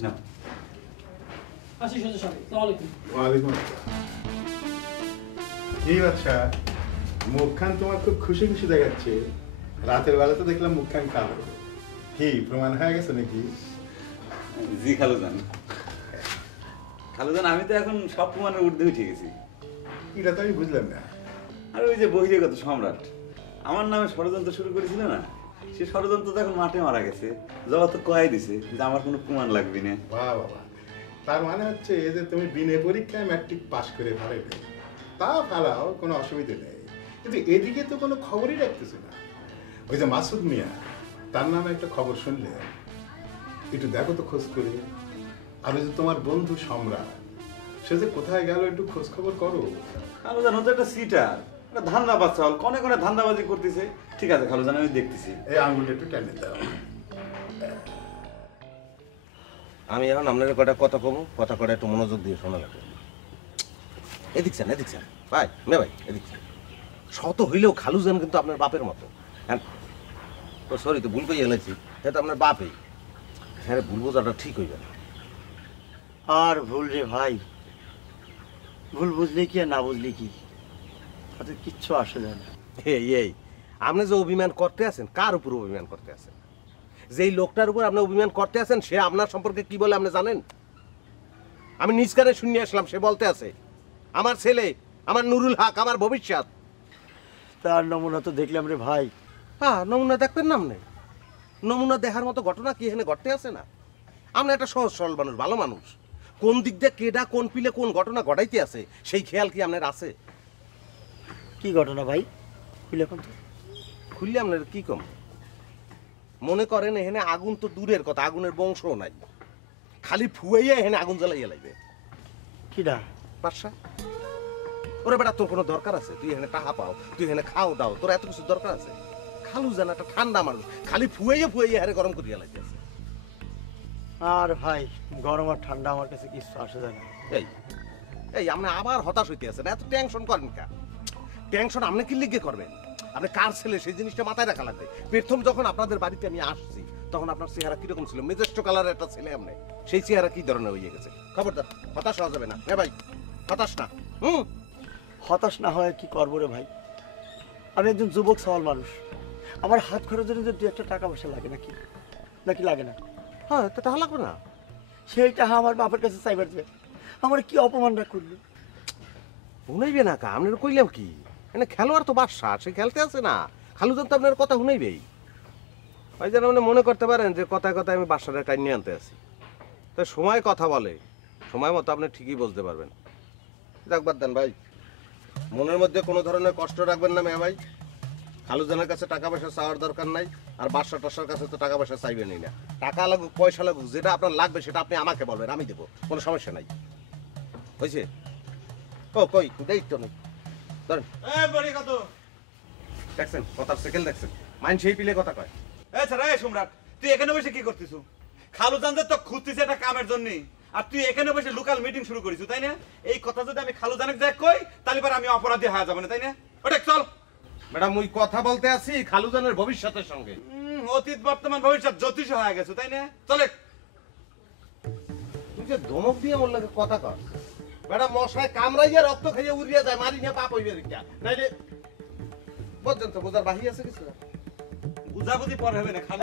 না আসি সদস্য সাহেব, আসসালামু আলাইকুম। ওয়ালাইকুম আসসালাম। কি বাচ্চা, মুখখান তোমার খুব খুশি খুশি দেখাচ্ছে। রাতের বেলা তো দেখলাম মুখখান কালো। কি প্রমাণ হয়ে গেছে নাকি? জি খালুজান, খালুজান আমি তো এখন সব প্রমাণের ঊর্ধ্বে উঠে গেছি। এটা তো আমি বুঝলাম না। আর ওই যে বহিরাগত সম্রাট আমার নামে ষড়যন্ত্র শুরু করেছিল না, সে ষড়যন্ত্র তো এখন মাঠে মারা গেছে। জবা তো কয়ে দিছে যে আমার কোনো প্রমাণ লাগবে না। বাহ বাবা, তার মানে হচ্ছে যে তুমি বিনা পরীক্ষায় ম্যাট্রিক পাস করে ফেলাইবে। তা ফেলাও, কোনো অসুবিধা নেই। কিন্তু এদিকে তো কোনো খবরই রাখতেছে না। ওই যে মাসুদ মিয়া, তার নামে একটা খবর শুনলে একটু দেখো তো খোঁজ করে। আর ওই যে তোমার বন্ধু সম্রাট, সে যে কোথায় গেল একটু খোঁজ খবর করো। খালুজান হচ্ছে একটা সিটার, একটা ধান্দা বাচ্চা হল, কনে কনে ধান্দাবাজি করতেছে। ঠিক আছে খালুজান, আমি দেখতেছি। এই আঙুলটা একটু টেনে দাও। আমি এখন আপনার কটা কথা কমু, কথা কটা একটু মনোযোগ দিয়ে শোনা লাগবে। এদিকছেন এদিকছেন ভাই, মে ভাই এদিকছেন। শত হইলেও খালুজান কিন্তু আপনার বাপের মতো। ও সরি, তো ভুল করে এলাইছি, এটা আপনার বাপই। হ্যাঁ, ভুল বোঝাটা ঠিক হইবে না। আর ভুল রে ভাই, ভুল বুঝলে কি আর না বুঝলে কি, তাতে কিচ্ছু আসে যায় না। এই আপনি যে অভিমান করতে আছেন, কার উপর অভিমান করতে আছেন? যেই লোকটার উপর আপনি অভিমান করতে আছেন, সে আপনার সম্পর্কে কি বলে আপনি জানেন? আমি নিজ কানে শুনে আসলাম, সে বলতে আছে আমার ছেলে, আমার নুরুল হক, আমার ভবিষ্যৎ। তার নমুনা তো দেখলাম রে ভাই। হ্যাঁ, নমুনা দেখবেন না আপনি? নমুনা দেখার মতো ঘটনা কি এখানে ঘটতে আছে না? আপনি একটা সহজ সরল মানুষ, ভালো মানুষ। কোন দিক দিয়ে কেডা কোন পিলে কোন ঘটনা ঘটাইতে আছে সেই খেয়াল কি আপনার আছে? কি ঘটনা ভাই, খুলে এখন তো। খুললে আপনার কি কম? মনে করেন এখানে আগুন তো দূরের কথা, আগুনের বংশও নাই। খালি ফুয়াইয়া এখানে আগুন জ্বালাইয়া লাগবে। কিডা? বাদশা। ওরে বেটা, তোর কোনো দরকার আছে? তুই এখানে টাকা পাও, তুই এখানে খাও দাও, তোর এত কিছু দরকার আছে? খালু জান একটা ঠান্ডা মানুষ, খালি ফুয়াইয়া হারে গরম করিয়া লাগতেছে। আর ভাই, গরম আর ঠান্ডা আমার কাছে কিচ্ছু আসে যায় না। এই আপনি আবার হতাশ হইতে আছেন, এত টেনশন করেন কা? টেনশন আপনি কি লিগে করবেন? আপনি কার ছেলে সেই জিনিসটা মাথায় রাখা লাগবে। প্রথম যখন আপনাদের বাড়িতে আমি আসছি, তখন আপনার চেহারা কিরকম ছিল? মেজেস্ট কালারের একটা ছেলে আপনি, সেই চেহারা কি ধরনের হয়ে গেছে? খবরদার হতাশ হওয়া যাবে না। হ্যাঁ ভাই, হতাশ না। হতাশ না হয় কি করবো রে ভাই, আমি একজন যুবক সওয়াল মানুষ। আমার হাত খরচের জন্য দু একটা টাকা পয়সা লাগে নাকি, নাকি লাগে না? হ্যাঁ, তো টাকা লাগবে না। সেইটা আমার বাপের কাছে চাইবার দেবে, আমার কি অপমানটা করলো। শুনাইবে না কা? আপনার কইলাম কি, মানে খেলোয়াড় তো বাদশা, সে খেলতে আছে না। খালুজান তো আপনার কথা শুনাইবেই। ওই যেন আপনি মনে করতে পারেন যে কথায় কথায় আমি বাদশাটা টাইম নিয়ে আনতে আছি। তাই সময় কথা বলে, সময় মতো আপনি ঠিকই বুঝতে পারবেন। যাক বাদ দেন ভাই, মনের মধ্যে কোনো ধরনের কষ্ট রাখবেন না মেয়ে ভাই। খালুজানের কাছে টাকা পয়সা চাওয়ার দরকার নাই, আর বাদশা টাসার কাছে তো টাকা পয়সা চাইবেনই না। টাকা লাগুক পয়সা লাগুক, যেটা আপনার লাগবে সেটা আপনি আমাকে বলবেন, আমি দেবো, কোনো সমস্যা নাই। হয়েছে? ও কই দেই তো নেই, ধরেন। দেখছেন কথার সেকেন্ড দেখছেন, মাইন সেই পিলে কথা কয়। এছাড়া এই সম্রাট, তুই এখানে বসে কি করতেছ? খালুজান তো খুঁজতেছে একটা কামের জন্য, আর তুই এখানে বসে লোকাল মিটিং শুরু করিস, তাই না? এই কথা যদি আমি খালুজানকে যাই কই, তাহলে পরে আমি অপরাধী হয়ে যাবো না, তাই না? ওটা চল ম্যাডাম, ওই কথা বলতে আছি খালুজানের ভবিষ্যতের সঙ্গে। অতীত বর্তমান ভবিষ্যৎ জ্যোতিষ হয়ে গেছে, তাই না? চলে। তুই যে ধমক দিয়ে আমার লাগে কথা কর। ম্যাডাম, মশায় কামড়াইয়া রক্ত খাইয়ে উড়িয়া যায়, মারি না পাপ হইবে রিকা নাই রে। বুঝছেন তো, বোঝার বাহি আছে কিছু? বুঝাবুঝি পরে হবে না, খালু